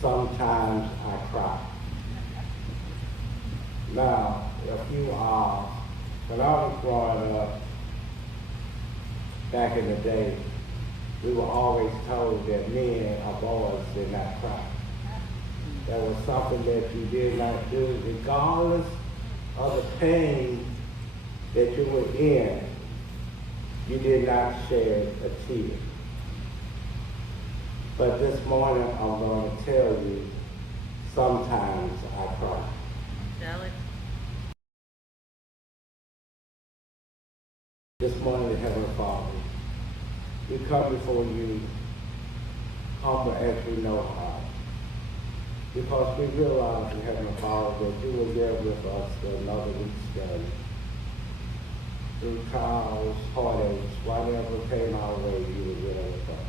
sometimes I cry. Now, if you are, when I was growing up, back in the day, we were always told that men or boys did not cry. That was something that you did not do, regardless of the pain that you were in. You did not shed a tear. But this morning, I'm going to tell you, sometimes I cry. Alex? This morning, Heavenly Father, we come before you humble as we know how. Because we realize, Heavenly Father, that you were there with us for another week's journey. Through trials, heartaches, whatever came our way, you were there with us.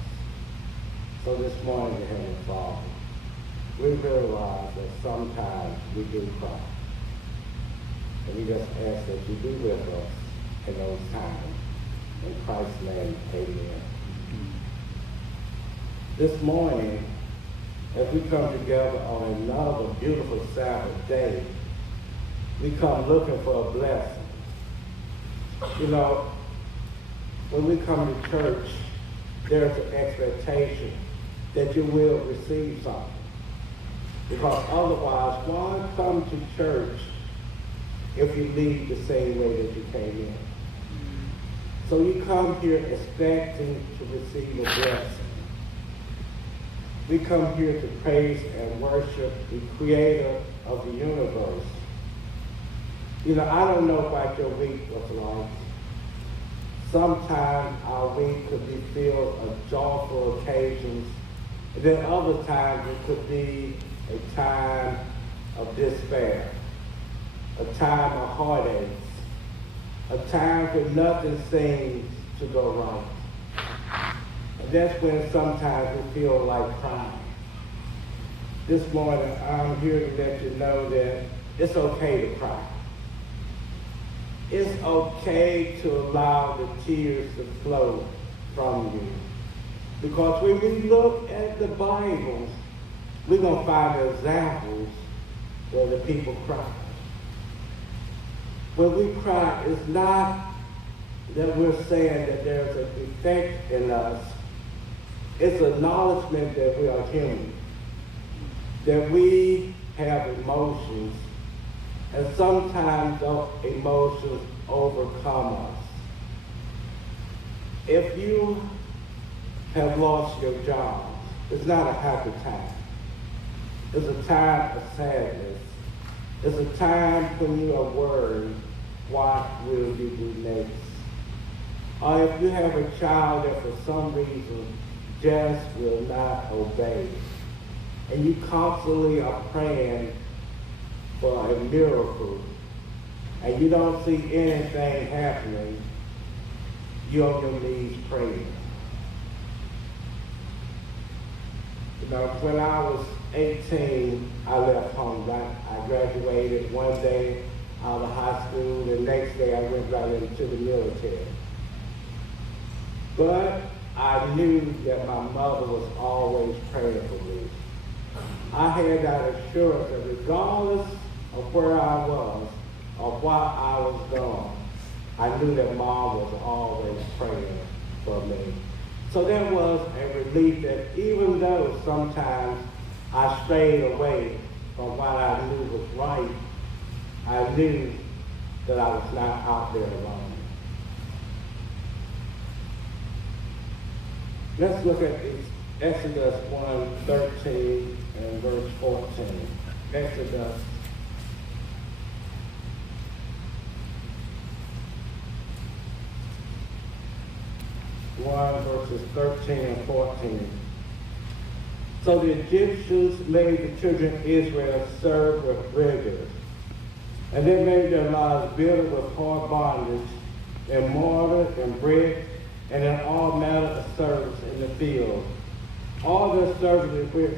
So this morning, Heavenly Father, we realize that sometimes we do cry. And we just ask that you be with us in those times. In Christ's name, amen. This morning, as we come together on another beautiful Sabbath day, we come looking for a blessing. You know, when we come to church, there's an expectation that you will receive something. Because otherwise, why come to church if you leave the same way that you came in? So you come here expecting to receive a blessing. We come here to praise and worship the creator of the universe. You know, I don't know what your week was like. Sometimes our week could be filled with joyful occasions, and then other times it could be a time of despair, a time of heartaches, a time when nothing seems to go right. And that's when sometimes we feel like crying. This morning, I'm here to let you know that it's okay to cry. It's okay to allow the tears to flow from you. Because when we look at the Bible, we're going to find examples where the people cry. When we cry, it's not that we're saying that there's a defect in us. It's acknowledgement that we are human, that we have emotions, and sometimes those emotions overcome us. If you have lost your job, it's not a happy time. It's a time of sadness. It's a time when you are worried, what will you do next? Or if you have a child that for some reason just will not obey, and you constantly are praying for a miracle, and you don't see anything happening, you're on your knees praying. You know, when I was 18, I left home. I graduated one day out of high school. The next day, I went right into the military. But I knew that my mother was always praying for me. I had that assurance that regardless of where I was or what I was doing, I knew that Mom was always praying for me. So there was a relief that even though sometimes I strayed away from what I knew was right, I knew that I was not out there alone. Let's look at Exodus 1:13 and verse 14. Exodus 1 verses 13 and 14. So the Egyptians made the children of Israel serve with rigor, and they made their lives bitter with hard bondage, and mortar and brick, and in all manner of service in the field. All their service which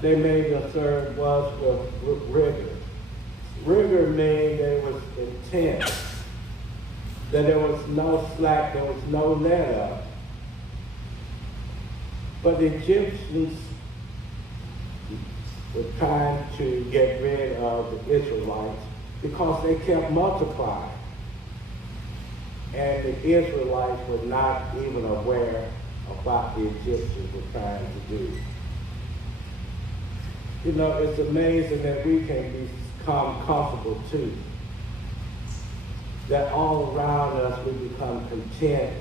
they made them serve was with rigor. Rigor meant that it was intense, that there was no slack, there was no let up. But the Egyptians was trying to get rid of the Israelites because they kept multiplying. And the Israelites were not even aware of what the Egyptians were trying to do. You know, it's amazing that we can become comfortable too. That all around us we become content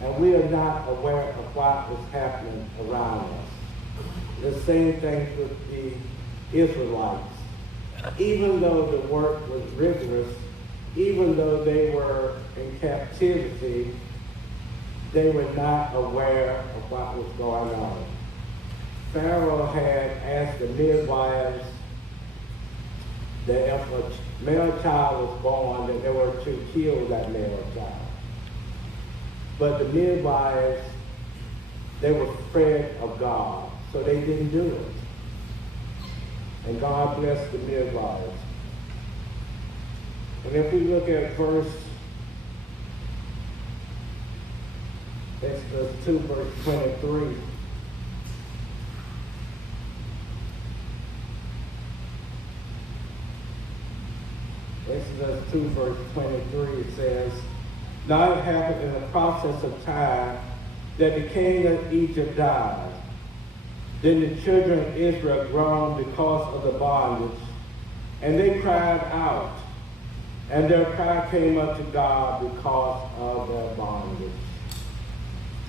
and we are not aware of what is happening around us. The same thing with the Israelites. Even though the work was rigorous, even though they were in captivity, they were not aware of what was going on. Pharaoh had asked the midwives that if a male child was born, that they were to kill that male child. But the midwives, they were afraid of God, so they didn't do it. And God blessed the midwives. And if we look at Exodus 2, verse 23, Exodus 2, verse 23, it says, "Now it happened in the process of time that the king of Egypt died. Then the children of Israel groaned because of the bondage, and they cried out, and their cry came up to God because of their bondage."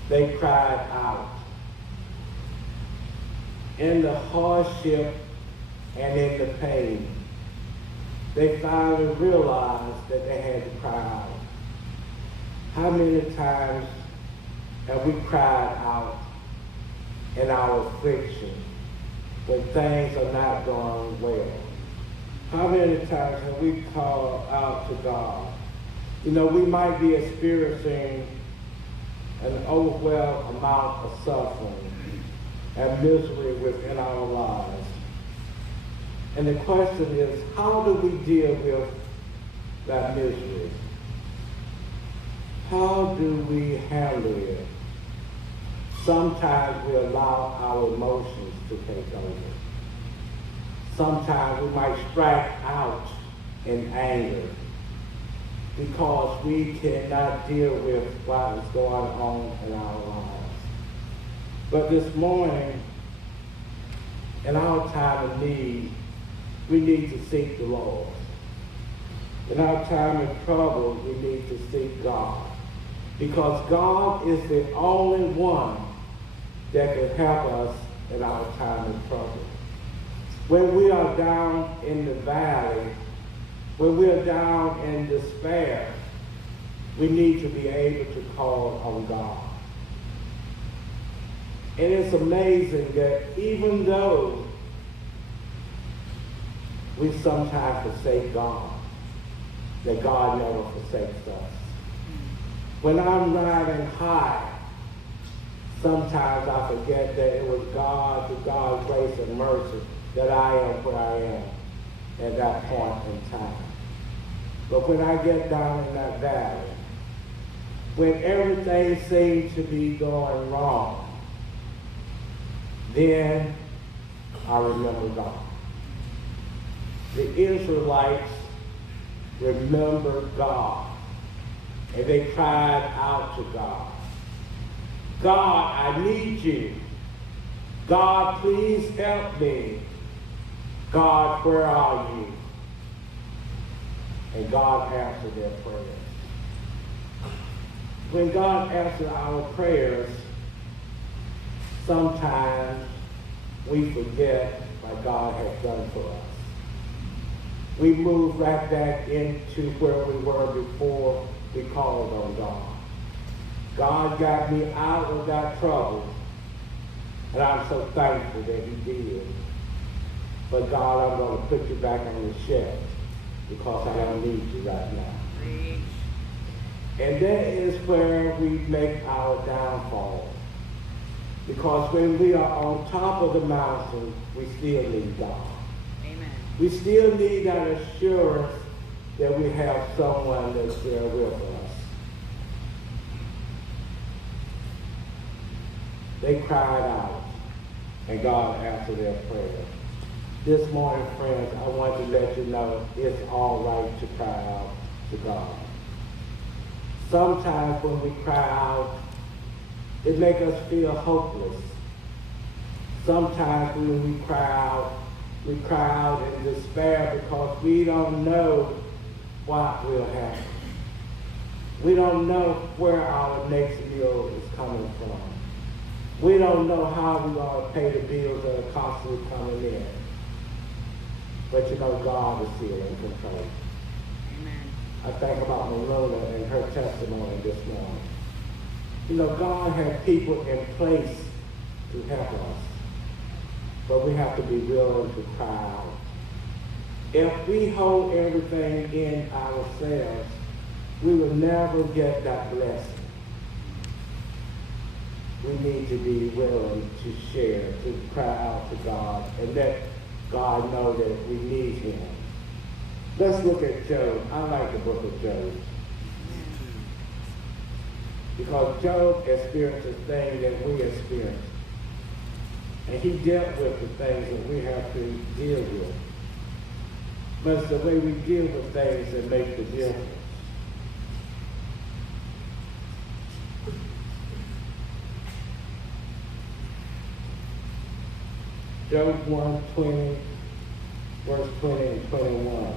They cried out. In the hardship and in the pain, they finally realized that they had to cry out. How many times have we cried out in our affliction when things are not going well? How many times have we called out to God? You know, we might be experiencing an overwhelming amount of suffering and misery within our lives. And the question is, how do we deal with that misery? How do we handle it? Sometimes we allow our emotions to take over. Sometimes we might strike out in anger because we cannot deal with what is going on in our lives. But this morning, in our time of need, we need to seek the Lord. In our time of trouble, we need to seek God. Because God is the only one that can help us in our time of trouble. When we are down in the valley, when we are down in despair, we need to be able to call on God. And it's amazing that even though we sometimes forsake God, that God never forsakes us. When I'm riding high, sometimes I forget that it was God, through God's grace and mercy, that I am where I am at that point in time. But when I get down in that valley, when everything seems to be going wrong, then I remember God. The Israelites remembered God, and they cried out to God. God, I need you. God, please help me. God, where are you? And God answered their prayers. When God answers our prayers, sometimes we forget what God has done for us. We move right back into where we were before we called on God. God got me out of that trouble, and I'm so thankful that he did. But God, I'm going to put you back on the shelf because I don't need you right now. And that is where we make our downfall. Because when we are on top of the mountain, we still need God. Amen. We still need that assurance that we have someone that's there with us. They cried out, and God answered their prayer. This morning, friends, I want to let you know it's all right to cry out to God. Sometimes when we cry out, it makes us feel hopeless. Sometimes when we cry out in despair because we don't know what will happen. We don't know where our next meal is coming from. We don't know how we're going to pay the bills that are constantly coming in. But you know, God is still in control. Amen. I think about Marona and her testimony this morning. You know, God has people in place to help us. But we have to be willing to cry out. If we hold everything in ourselves, we will never get that blessing. We need to be willing to share, to cry out to God, and let God know that we need him. Let's look at Job. I like the book of Job. Because Job experienced the things that we experience. And he dealt with the things that we have to deal with. But it's the way we deal with things that make the difference. Job 1:20, verse 20 and 21.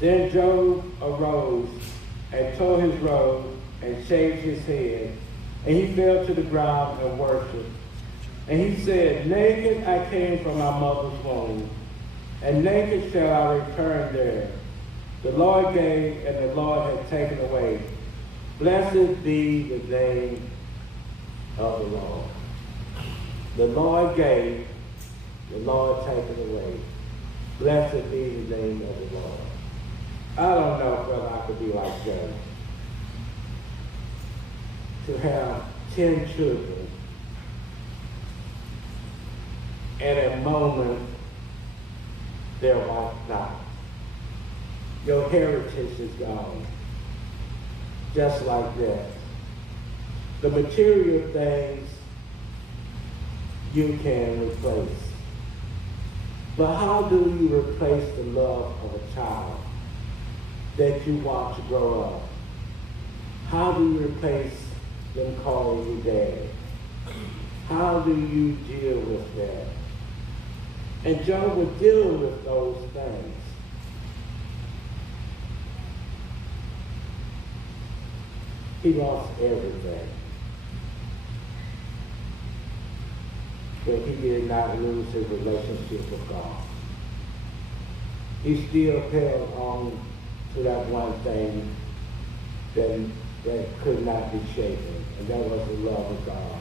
Then Job arose and tore his robe and shaved his head, and he fell to the ground and worshipped. And he said, naked I came from my mother's womb, and naked shall I return there. The Lord gave, and the Lord has taken away. Blessed be the name of the Lord. The Lord gave, the Lord taken away. Blessed be the name of the Lord. I don't know whether I could be like Job. To have 10 children, and at a moment they're wiped out. Your heritage is gone. Just like that. The material things you can replace. But how do you replace the love of a child that you want to grow up? How do you replace them calling you dad? How do you deal with that? And Job was dealing with those things. He lost everything. But he did not lose his relationship with God. He still held on to that one thing that could not be shaken, and that was the love of God.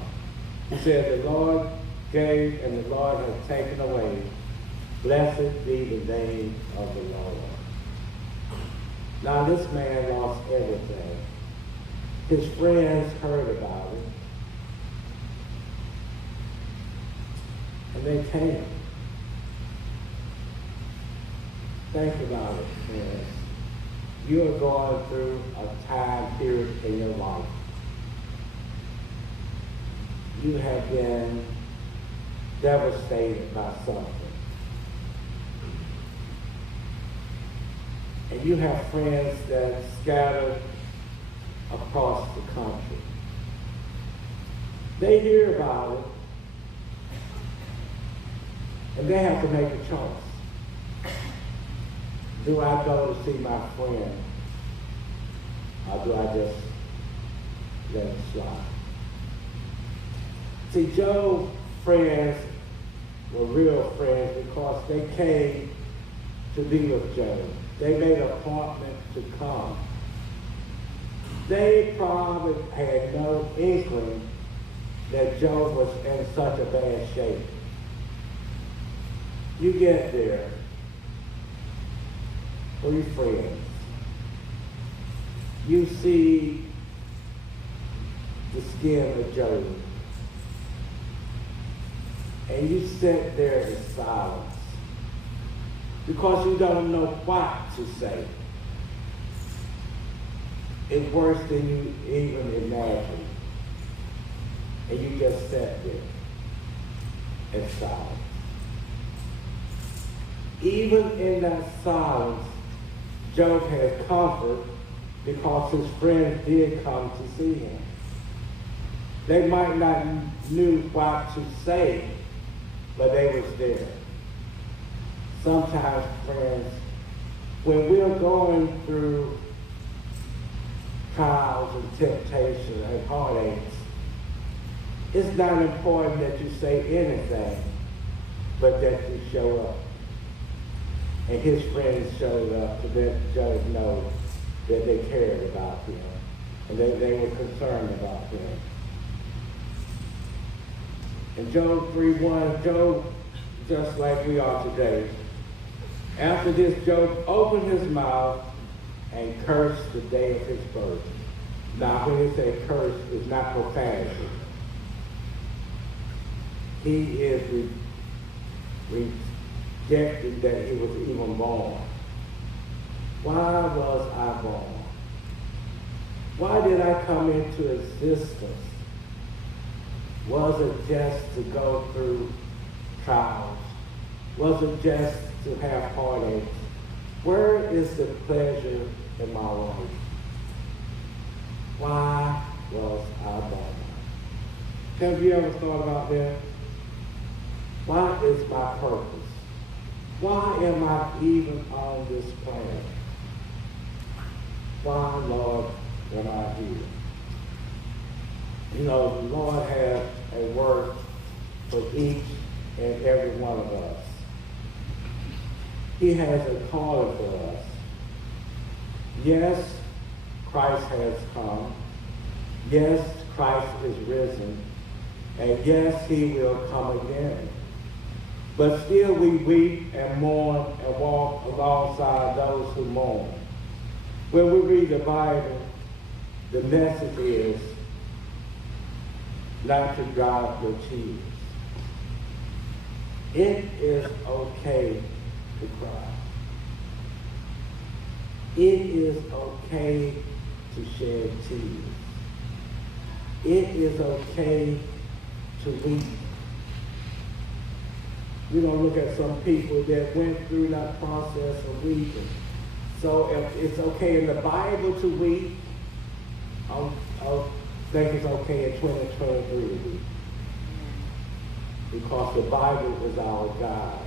He said, the Lord gave and the Lord has taken away. Blessed be the name of the Lord. Now this man lost everything. His friends heard about it. And they came. Think about it, friends. You are going through a time period in your life. You have been devastated by something. And you have friends that scattered across the country. They hear about it, and they have to make a choice. Do I go to see my friend, or do I just let it slide? See, Job's friends were real friends because they came to be with Job. They made an appointment to come. They probably had no inkling that Job was in such a bad shape. You get there, 3 friends. You see the skin of Job. And you sit there in silence because you don't know what to say. It's worse than you even imagine. And you just sat there. and silence. Even in that silence, Job had comfort because his friends did come to see him. They might not knew what to say, but they was there. Sometimes, friends, when we're going through trials and temptation and heartaches, it's not important that you say anything, but that you show up. And his friends showed up to let Job know that they cared about him and that they were concerned about him. In Job 3:1, Job, just like we are today, after this, Job opened his mouth and cursed the day of his birth. Now, when he say curse, it's not profanity. He is rejecting that he was even born. Why was I born? Why did I come into existence? Was it just to go through trials? Was it just to have heartaches? Where is the pleasure in my life? Why was I born? Have you ever thought about that? What is my purpose? Why am I even on this planet? Why, Lord, am I here? You know, the Lord has a word for each and every one of us. He has a calling for us. Yes, Christ has come. Yes, Christ is risen. And yes, he will come again. But still we weep and mourn and walk alongside those who mourn. When we read the Bible, the message is not to dry your tears. It is okay to cry. It is okay to shed tears. It is okay to weep. We're going to look at some people that went through that process of weeping. So if it's okay in the Bible to weep, I think it's okay in 2023 to weep. Because the Bible is our guide.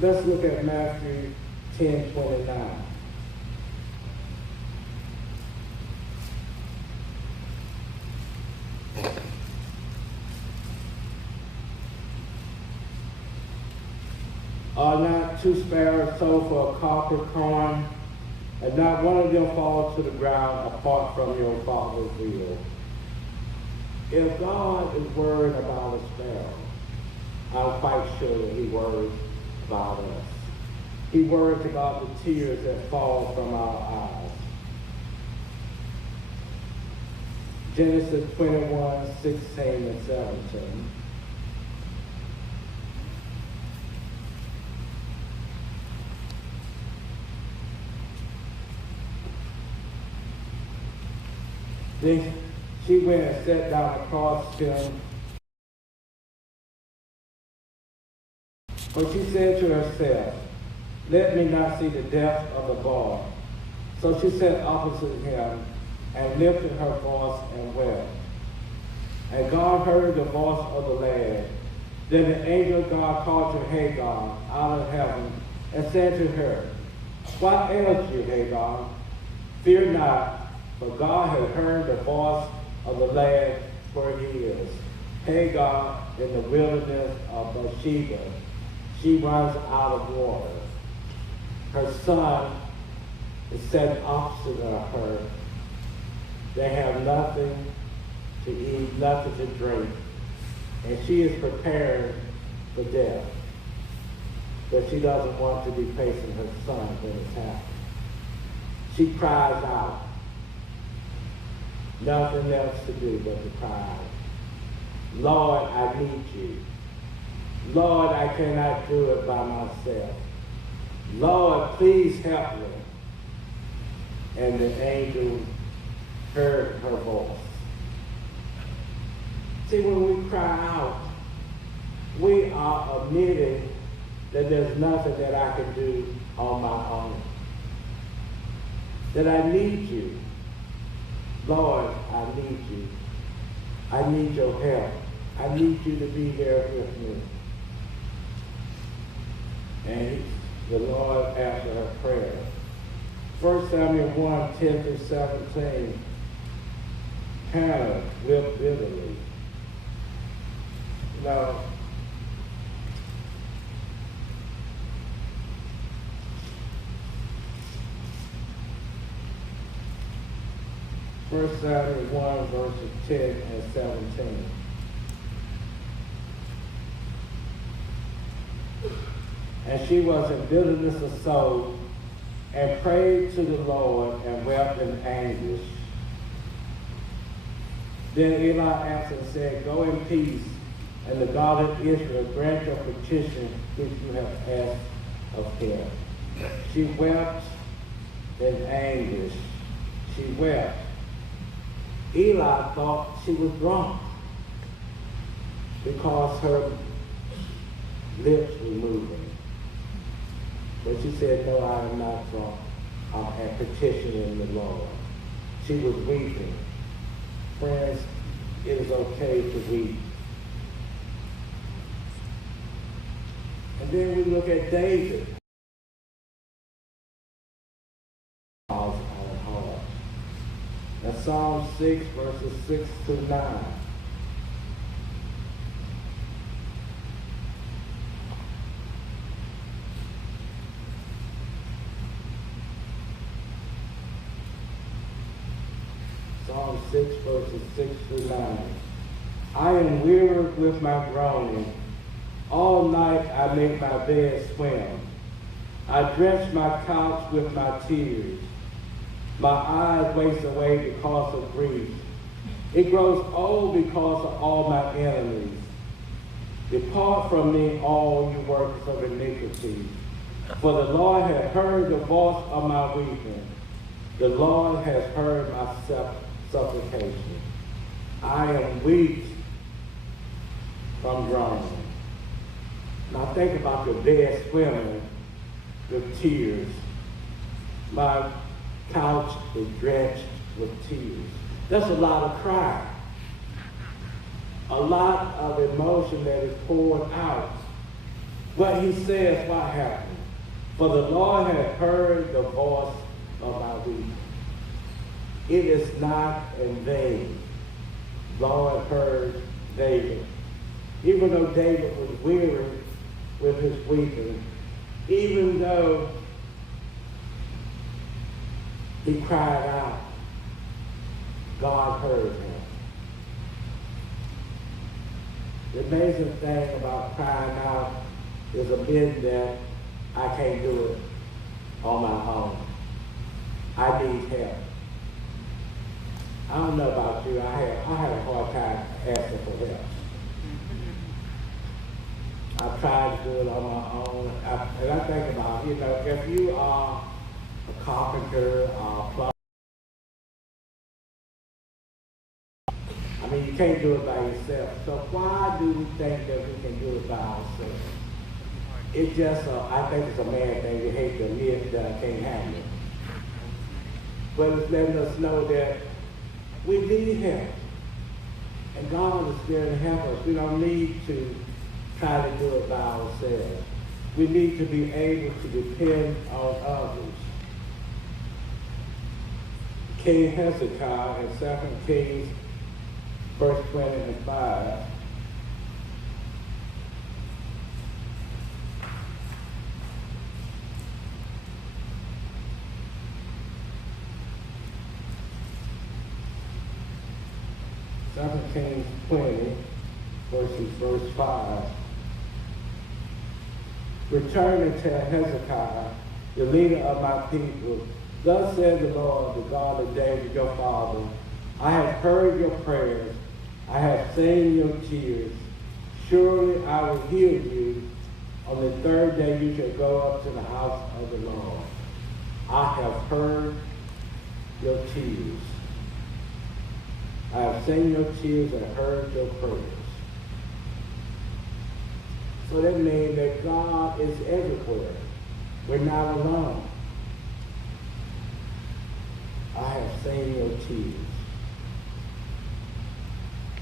Let's look at Matthew 10:29. Are not two sparrows sold for a copper coin, and not one of them falls to the ground apart from your Father's will? If God is worried about a sparrow, I'm quite sure that he worries about us. He worries about the tears that fall from our eyes. Genesis 21:16 and 17. Then she went and sat down across him. But she said to herself, let me not see the death of the boy. So she sat opposite him and lifted her voice and wept. And God heard the voice of the lad. Then the angel of God called to Hagar out of heaven and said to her, what ails you, Hagar? Fear not, for God has heard the voice of the lad where he is. Hagar in the wilderness of Beersheba, she runs out of water. Her son is set opposite of her. They have nothing to eat, nothing to drink, and she is prepared for death. But she doesn't want to be facing her son when it's happening. She cries out. Nothing else to do but to cry out. Lord, I need you. Lord, I cannot do it by myself. Lord, please help me. And the angel heard her voice. See, when we cry out, we are admitting that there's nothing that I can do on my own. That I need you. Lord, I need you. I need your help. I need you to be there with me. And the Lord answered her prayer. 1 Samuel 1, 10 through 17, Hannah wept bitterly. Now, First Samuel 1, verses 10 and 17. And she was in bitterness of soul, and prayed to the Lord, and wept in anguish. Then Eli answered and said, Go in peace, and the God of Israel grant your petition which you have asked of him. She wept in anguish. She wept. Eli thought she was drunk because her lips were moving. But she said, No, I am not drunk. I'm petitioning the Lord. She was weeping. Friends, it is okay to weep. And then we look at David. Our heart. That's Psalm 6, verses 6 to 9. Psalm 6, verses 6 through 9. I am weary with my groaning. All night I make my bed swim. I drench my couch with my tears. My eyes waste away because of grief. It grows old because of all my enemies. Depart from me, all you workers of iniquity. For the Lord has heard the voice of my weeping. The Lord has heard my supplication. I am weak from groaning. Now think about your bed swimming with tears. My couch is drenched with tears. That's a lot of crying. A lot of emotion that is poured out. But he says what happened? For the Lord has heard the voice of my weeping. It is not in vain. Lord heard David. Even though David was weary with his weeping, even though he cried out, God heard him. The amazing thing about crying out is admitting that I can't do it on my own. I need help. I don't know about you, I had a hard time asking for help. I tried to do it on my own. And I think about, if you are a carpenter or a plumber, I mean, you can't do it by yourself. So why do we think that we can do it by ourselves? It's just, I think it's a man thing. We hate to admit that I can't handle it. But it's letting us know that we need help. And God is there to help us. We don't need to try to do it by ourselves. We need to be able to depend on others. King Hezekiah in 2 Kings, verse 25. Kings 20, verse 5. Return and tell Hezekiah, the leader of my people, thus said the Lord, the God of David, your father, I have heard your prayers, I have seen your tears. Surely I will heal you. On the third day you shall go up to the house of the Lord. I have heard your tears. I have seen your tears and heard your prayers. So that means that God is everywhere. We're not alone. I have seen your tears.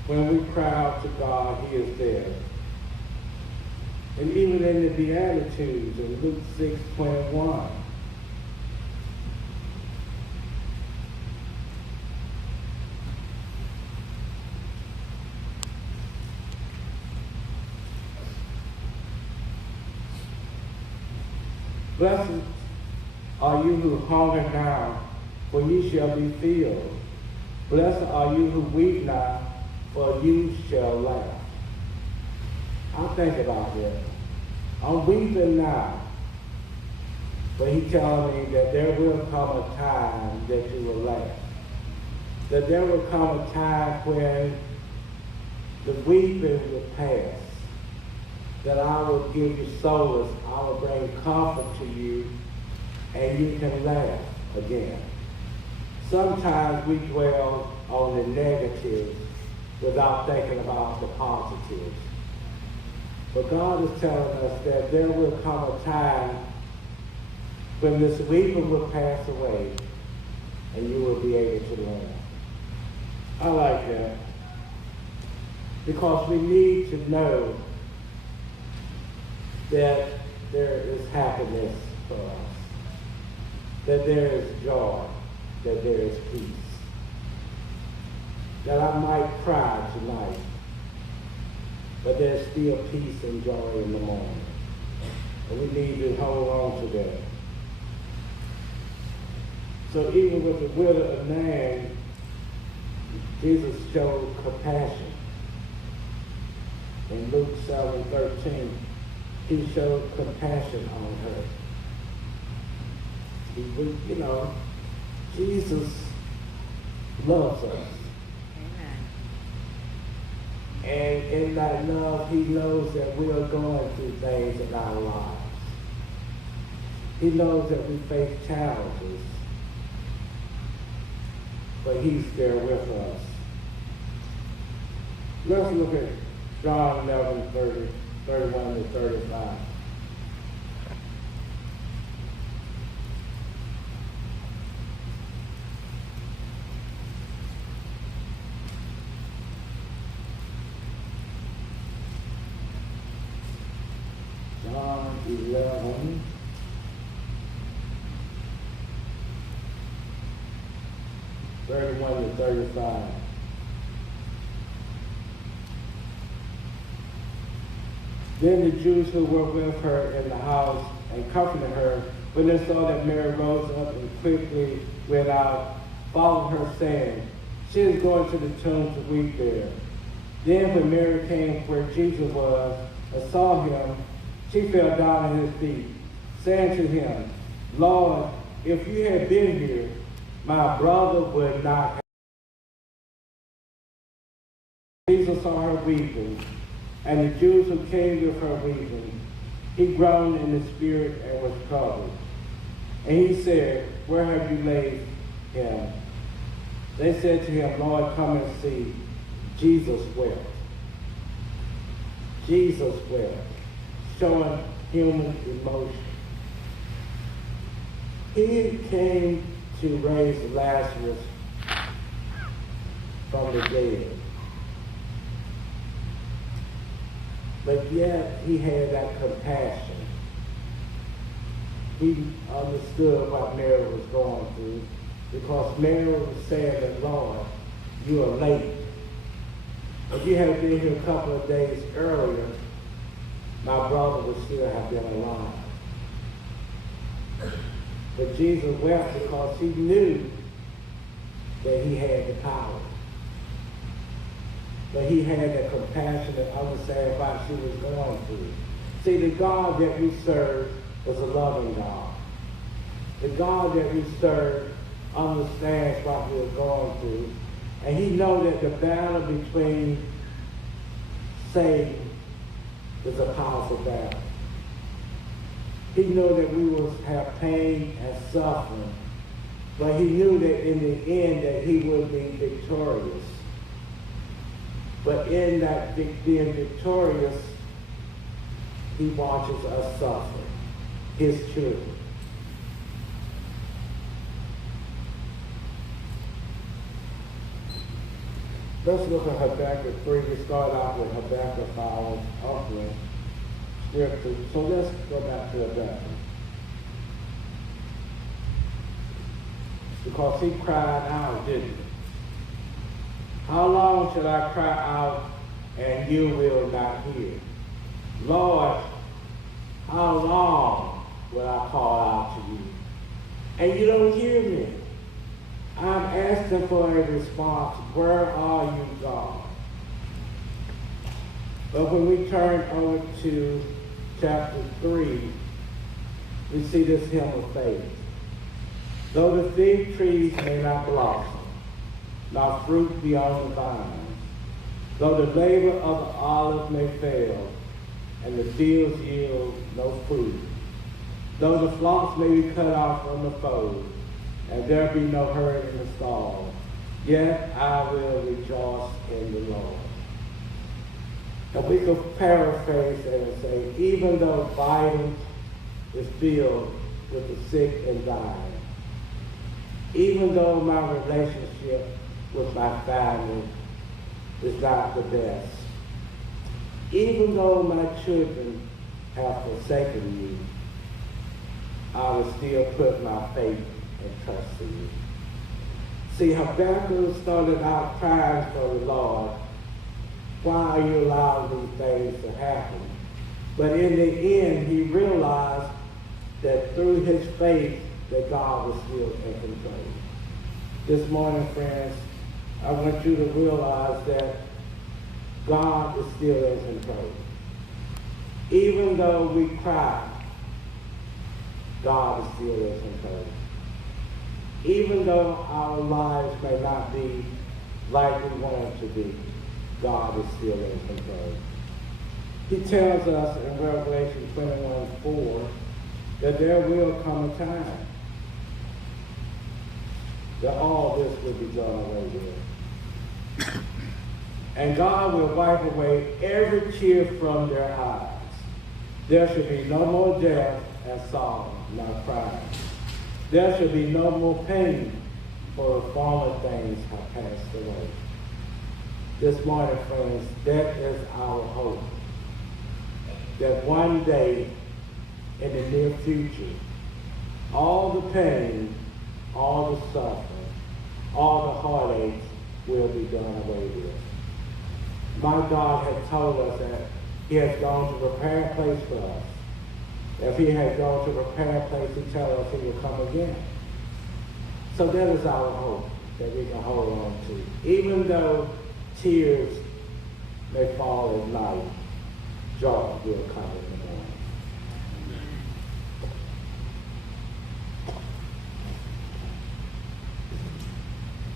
When we cry out to God, he is there. And even in the Beatitudes in Luke 6:21, blessed are you who hunger now, for you shall be filled. Blessed are you who weep now, for you shall laugh. I think about that. I'm weeping now, but he tells me that there will come a time that you will laugh. That there will come a time when the weeping will pass. That I will give you solace, I will bring comfort to you, and you can laugh again. Sometimes we dwell on the negatives without thinking about the positives. But God is telling us that there will come a time when this weeping will pass away and you will be able to laugh. I like that. Because we need to know that there is happiness for us, that there is joy, that there is peace. That I might cry tonight, but there's still peace and joy in the morning. And we need to hold on to that. So even with the widow of Nain, Jesus showed compassion. In Luke 7:13, he showed compassion on her. Jesus loves us. And in that love, he knows that we are going through things in our lives. He knows that we face challenges, but he's there with us. Let's look at John 11:31 to 35. John 11, to 35. Then the Jews who were with her in the house and comforted her, when they saw that Mary rose up and quickly went out, followed her, saying, she is going to the tomb to weep there. Then when Mary came where Jesus was and saw him, she fell down at his feet, saying to him, Lord, if you had been here, my brother would not have. Jesus saw her weeping, and the Jews who came with her weeping. He groaned in the spirit and was troubled. And he said, where have you laid him? They said to him, Lord, come and see. Jesus wept. Jesus wept, showing human emotion. He came to raise Lazarus from the dead. But yet he had that compassion. He understood what Mary was going through, because Mary was saying that, Lord, you are late. If you had been here a couple of days earlier, my brother would still have been alive. But Jesus wept because he knew that he had the power. But he had that compassion and understanding what she was going through. See, the God that we serve is a loving God. The God that we serve understands what we're going through. And he knows that the battle between Satan is a powerful battle. He knew that we will have pain and suffering, but he knew that in the end that he would be victorious. But in that being victorious, he watches us suffer, his children. Let's look at Habakkuk 3. We start out with Habakkuk, our offering scripture. So let's go back to Habakkuk. Because he cried out, didn't he? How long shall I cry out and you will not hear? Lord, how long will I call out to you? And you don't hear me. I'm asking for a response. Where are you, God? But when we turn over to chapter 3, we see this hymn of faith. Though the fig trees may not blossom, nor fruit be on the vines, though the labor of the olive may fail, and the fields yield no fruit, though the flocks may be cut off from the fold, and there be no herd in the stall, yet I will rejoice in the Lord. And we could paraphrase that and say, even though Biden is filled with the sick and dying, even though my relationship with my family is not the best, even though my children have forsaken me, I will still put my faith and trust in you. See, Habakkuk started out crying for the Lord. Why are you allowing these things to happen? But in the end, he realized that through his faith, that God was still in control. This morning, friends, I want you to realize that God is still in control. Even though we cry, God is still in control. Even though our lives may not be like we want it to be, God is still in control. He tells us in Revelation 21:4 that there will come a time that all this will be done away with. And God will wipe away every tear from their eyes. There shall be no more death and sorrow, nor crying. There shall be no more pain, for the former things have passed away. This morning, friends, that is our hope. That one day in the near future, all the pain, all the suffering, all the heartaches will be done away with. My God has told us that he has gone to prepare a place for us. If he had gone to prepare a place, he tells us he will come again. So that is our hope that we can hold on to. Even though tears may fall at night, joy will come in the morning.